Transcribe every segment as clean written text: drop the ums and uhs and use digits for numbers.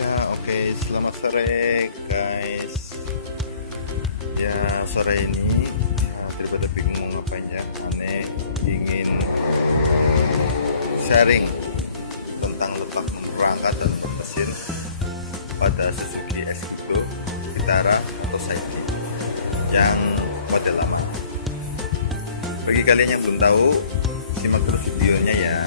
Ya, oke, selamat sore guys. Ya, sore ini daripada bingung mau ngapain ya, aneh ingin sharing tentang letak perangkat dan mesin pada Suzuki Escudo Vitara motorcycle yang model lama. Bagi kalian yang belum tahu, simak terus videonya ya.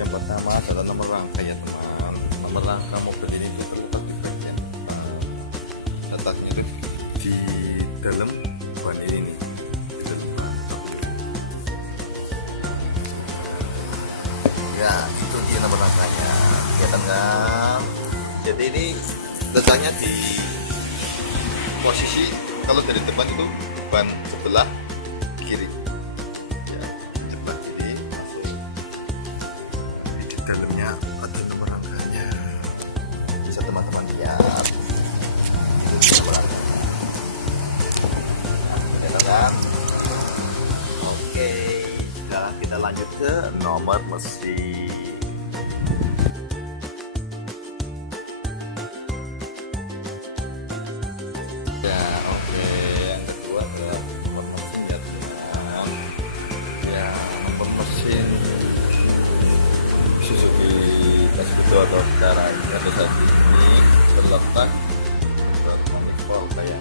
Yang pertama adalah nomor rangka ya teman. Nomor rangka mobil ini terletak di bagian depan. Letaknya itu di dalam ban ini nih. Di dalam ban. Ya, itu dia nomor rangkanya. Kelihatan kan? Jadi ini letaknya di posisi kalau dari depan itu ban sebelah kiri. Dalamnya ada nomor rangkanya, bisa teman-teman lihat. Nomor rangkanya, kan? Oke, sekarang kita lanjut ke nomor mesin. Ya, oke. Yang kedua adalah nomor mesin ya, teman. Ya, nomor mesin Suzuki Escudo atau Vitara ini pada saat ini terletak bermanifold kayak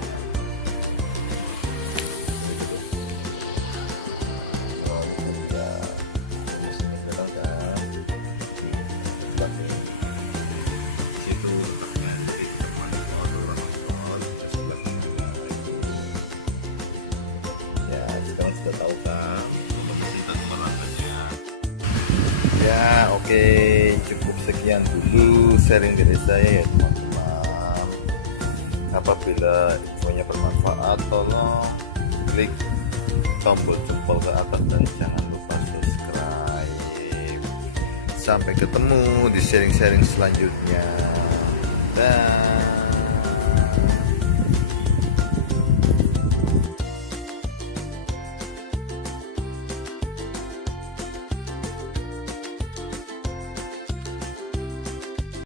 sudah tahu kan ya. Oke, cukup sekian dulu sharing dari saya ya teman-teman. Apabila infonya bermanfaat, tolong klik tombol jempol ke atas dan jangan lupa subscribe. Sampai ketemu di sharing-sharing selanjutnya. Dah.